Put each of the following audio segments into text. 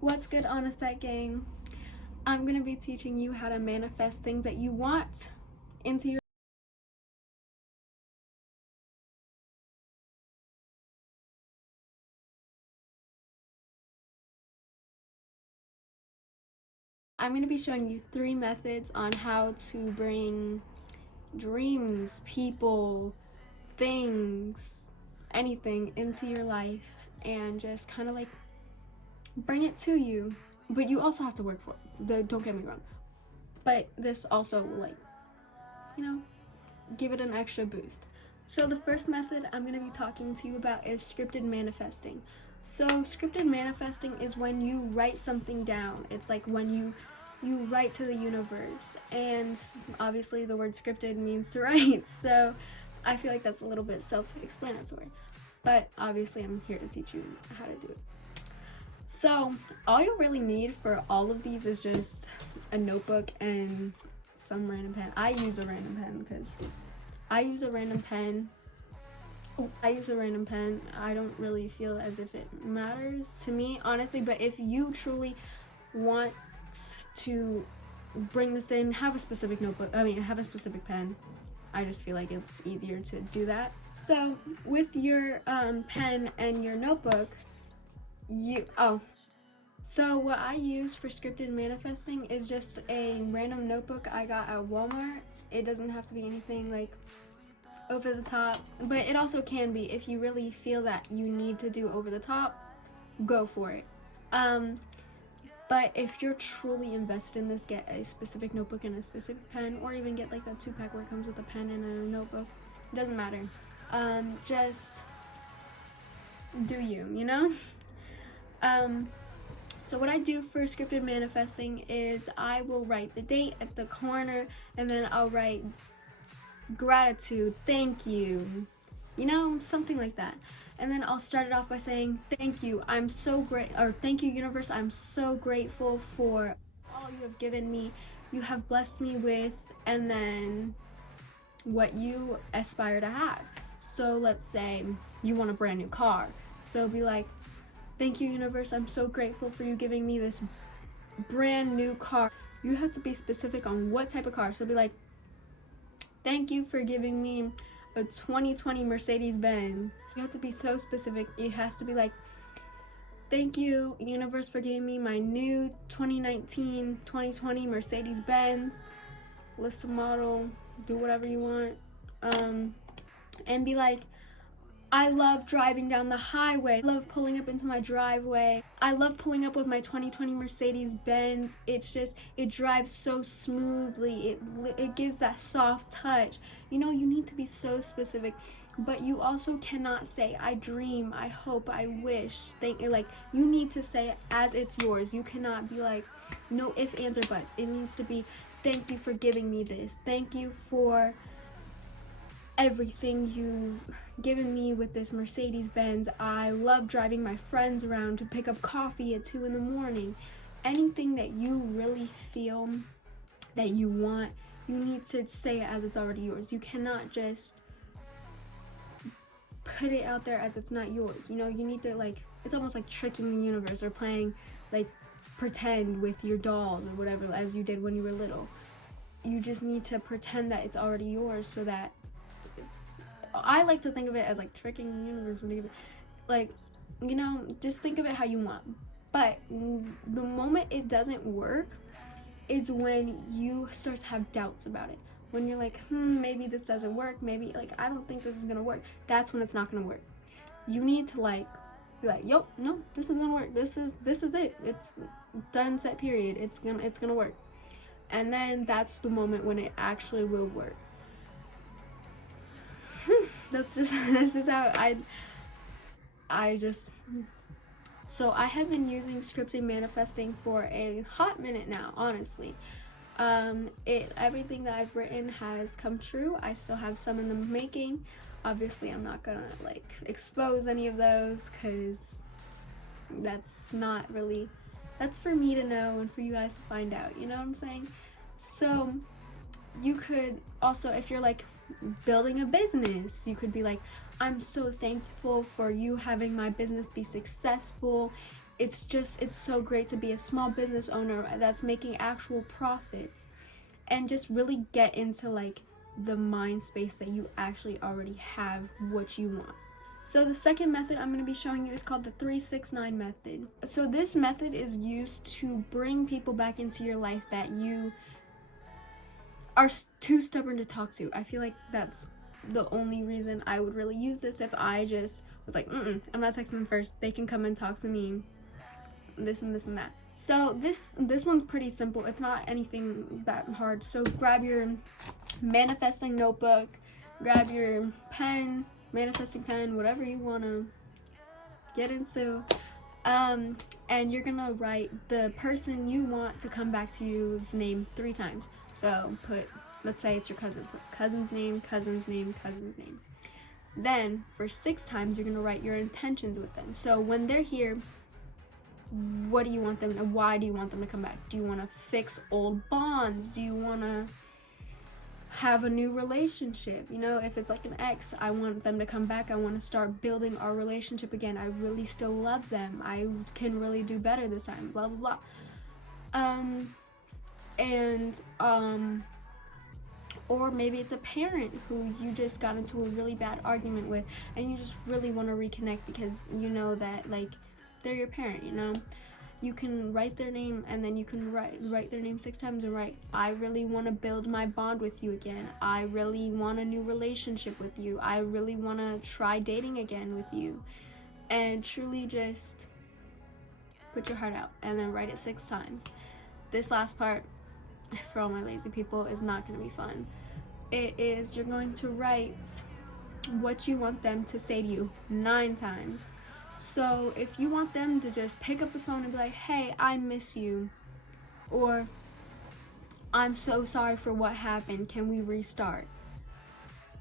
What's good, Honest Set Gang? I'm going to be teaching you how to manifest things that you want into your I'm going to be showing you 3 methods on how to bring dreams, people, things, anything into your life and just kind of like bring it to you. But you also have to work for it. Don't get me wrong. But this also will, like, give it an extra boost. So the first method I'm going to be talking to you about is scripted manifesting. So scripted manifesting is when you write something down. It's like when you write to the universe, and obviously the word scripted means to write, so I feel like that's a little bit self-explanatory, but obviously I'm here to teach you how to do it. So all you really need for all of these is just a notebook and some random pen. I use a random pen. I don't really feel as if it matters to me, honestly, but if you truly want to bring this in, have a specific pen. I just feel like it's easier to do that. So with your pen and your notebook, so what I use for scripted manifesting is just a random notebook I got at Walmart. It doesn't have to be anything like over the top, but it also can be. If you really feel that you need to do over the top, go for it. But if you're truly invested in this, get a specific notebook and a specific pen, or even get like that 2-pack where it comes with a pen and a notebook. It doesn't matter. Just do you know? So what I do for scripted manifesting is I will write the date at the corner, and then I'll write gratitude, thank you, something like that. And then I'll start it off by saying, thank you, I'm so great, or thank you, universe, I'm so grateful for all you have given me. You have blessed me with, and then what you aspire to have. So let's say you want a brand new car. So be like, thank you, universe, I'm so grateful for you giving me this brand new car. You have to be specific on what type of car. So be like, thank you for giving me a 2020 Mercedes-Benz. You have to be so specific. It has to be like, thank you, universe, for giving me my new 2019-2020 Mercedes-Benz. List the model, do whatever you want. And be like, I love driving down the highway. I love pulling up into my driveway. I love pulling up with my 2020 Mercedes-Benz. It drives so smoothly. It gives that soft touch. You need to be so specific, but you also cannot say, I dream, I hope, I wish. You need to say it as it's yours. You cannot be like, no ifs, ands, or buts. It needs to be, thank you for giving me this. Thank you for everything you've given me with this Mercedes-Benz. I love driving my friends around to pick up coffee at 2 in the morning. Anything that you really feel that you want, you need to say it as it's already yours. You cannot just put it out there as it's not yours. You need to, it's almost like tricking the universe, or playing pretend with your dolls or whatever, as you did when you were little. You just need to pretend that it's already yours, so that I like to think of it as tricking the universe, just think of it how you want. But the moment it doesn't work is when you start to have doubts about it. When you're like, maybe this doesn't work, maybe I don't think this is gonna work. That's when it's not gonna work. You need to be like, yo, no, this is gonna work. This is it. It's done, set, period. It's gonna work. And then that's the moment when it actually will work. That's just how so I have been using scripted manifesting for a hot minute now, honestly. Everything that I've written has come true. I still have some in the making. Obviously, I'm not gonna expose any of those, because that's for me to know and for you guys to find out, you know what I'm saying? So you could also, if you're building a business, you could be like, I'm so thankful for you having my business be successful. it's so great to be a small business owner that's making actual profits, and just really get into like the mind space that you actually already have what you want. So the second method I'm going to be showing you is called the 369 method. So this method is used to bring people back into your life that you are too stubborn to talk to. I feel like that's the only reason I would really use this. If I just was like, I'm not texting them first, they can come and talk to me, this and this and that. So this one's pretty simple. It's not anything that hard. So grab your manifesting notebook, grab your pen, manifesting pen, whatever you want to get into, and you're gonna write the person you want to come back to you's name 3 times. So put, let's say it's your cousin, put cousin's name, cousin's name, cousin's name. Then for 6 times you're gonna write your intentions with them. So when they're here, what do you want them to, why do you want them to come back? Do you want to fix old bonds? Do you want to have a new relationship? You know, if it's like an ex, I want them to come back. I want to start building our relationship again. I really still love them. I can really do better this time, blah blah blah. Or maybe it's a parent who you just got into a really bad argument with and you just really want to reconnect because you know that like they're your parent, you know. You can write their name, and then you can write their name 6 times and write, I really want to build my bond with you again. I really want a new relationship with you. I really want to try dating again with you. And truly just put your heart out and then write it 6 times. This last part, for all my lazy people, is not going to be fun. It is, you're going to write what you want them to say to you 9 times. So if you want them to just pick up the phone and be like, hey, I miss you, or I'm so sorry for what happened, can we restart?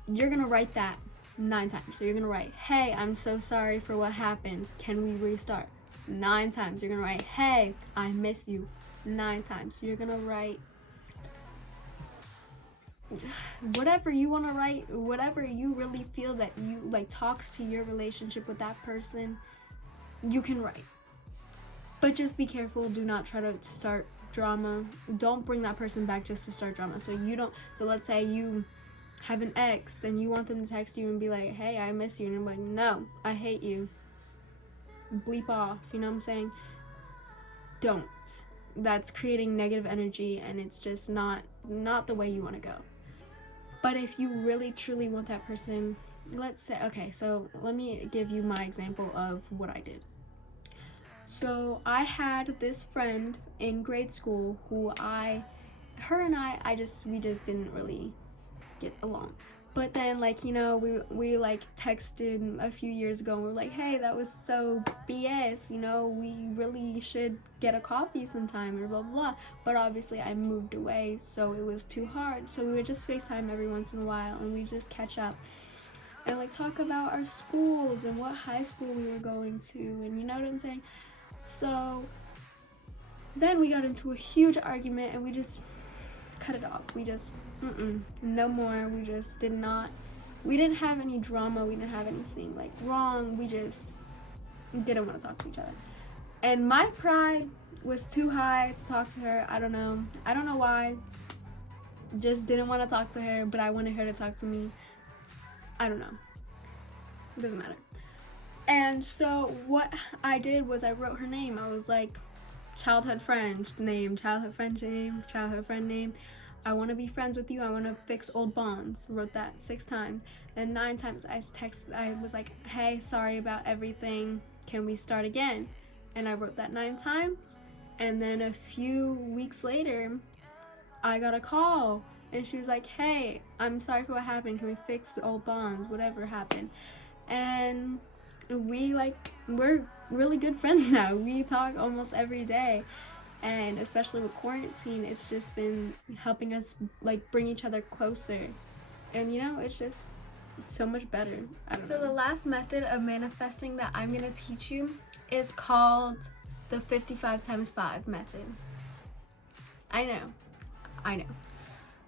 You're gonna write that 9 times. So you're gonna write, hey, I'm so sorry for what happened, can we restart? 9 times. You're gonna write, hey, I miss you, 9 times. So you're gonna write whatever you want to write, whatever you really feel that you like talks to your relationship with that person, you can write. But just be careful, do not try to start drama. Don't bring that person back just to start drama. So let's say you have an ex and you want them to text you and be like, hey, I miss you, and I'm like, no, I hate you, bleep off, you know what I'm saying? Don't. That's creating negative energy, and it's just not the way you want to go. But if you really truly want that person, let's say, okay, so let me give you my example of what I did. So I had this friend in grade school who we just didn't really get along. But then, like, you know, we like texted a few years ago and we're like, hey, that was so BS, you know, we really should get a coffee sometime or blah blah blah. But obviously I moved away, so it was too hard. So we would just FaceTime every once in a while and we just catch up and like talk about our schools and what high school we were going to, and you know what I'm saying? So then we got into a huge argument and we just cut it off. We just no more. We just didn't have any drama, we didn't have anything like wrong, we just didn't want to talk to each other. And my pride was too high to talk to her. I don't know why. Just didn't want to talk to her, but I wanted her to talk to me. I don't know. It doesn't matter. And so what I did was I wrote her name. I was like, childhood friend name, childhood friend name, childhood friend name. I want to be friends with you. I want to fix old bonds. Wrote that 6 times. And 9 times I was like, hey, sorry about everything. Can we start again? And I wrote that 9 times. And then a few weeks later, I got a call. And she was like, hey, I'm sorry for what happened. Can we fix the old bonds? Whatever happened. And we're really good friends now. We talk almost every day. And especially with quarantine, it's just been helping us like bring each other closer. And you know, it's just so much better. I don't know. So the last method of manifesting that I'm going to teach you is called the 55 times 5 method. I know.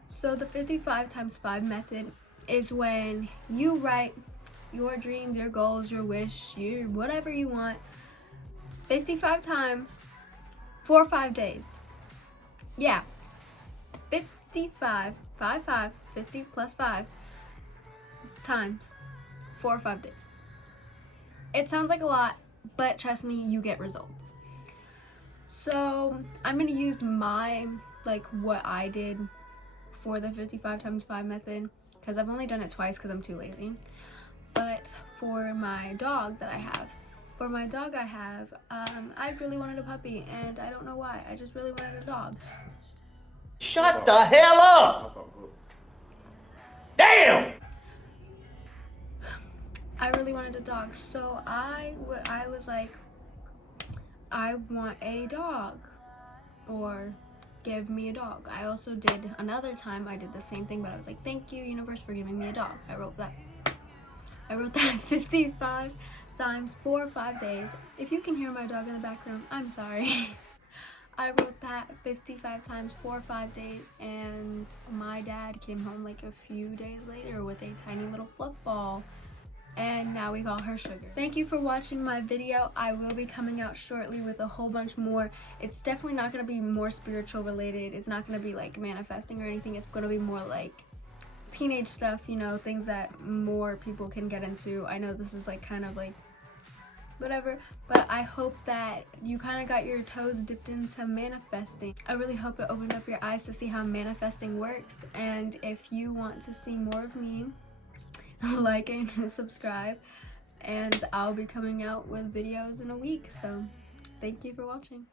So the 55 times 5 method is when you write your dreams, your goals, your wish, your whatever you want 55 times for 5 days. Yeah, 55, 50 plus 5 times 4 or 5 days. It sounds like a lot, but trust me, you get results. So I'm gonna use my, like, what I did for the 55 times 5 method, because I've only done it twice because I'm too lazy. But for my dog that I have, I really wanted a puppy, and I don't know why. I just really wanted a dog. Shut the hell up! Damn! I really wanted a dog, so I was like, I want a dog, or give me a dog. I also did another time, I did the same thing, but I was like, thank you, universe, for giving me a dog. I wrote that 55 times 4 or 5 days. If you can hear my dog in the background, I'm sorry. I wrote that 55 times 4 or 5 days, and my dad came home like a few days later with a tiny little fluff ball, and now we call her Sugar. Thank you for watching my video. I will be coming out shortly with a whole bunch more. It's definitely not going to be more spiritual related. It's not going to be like manifesting or anything. It's going to be more like teenage stuff, you know, things that more people can get into. I know this is like kind of like whatever, but I hope that you kind of got your toes dipped into manifesting. I really hope it opened up your eyes to see how manifesting works, and if you want to see more of me, like and subscribe, and I'll be coming out with videos in a week. So thank you for watching.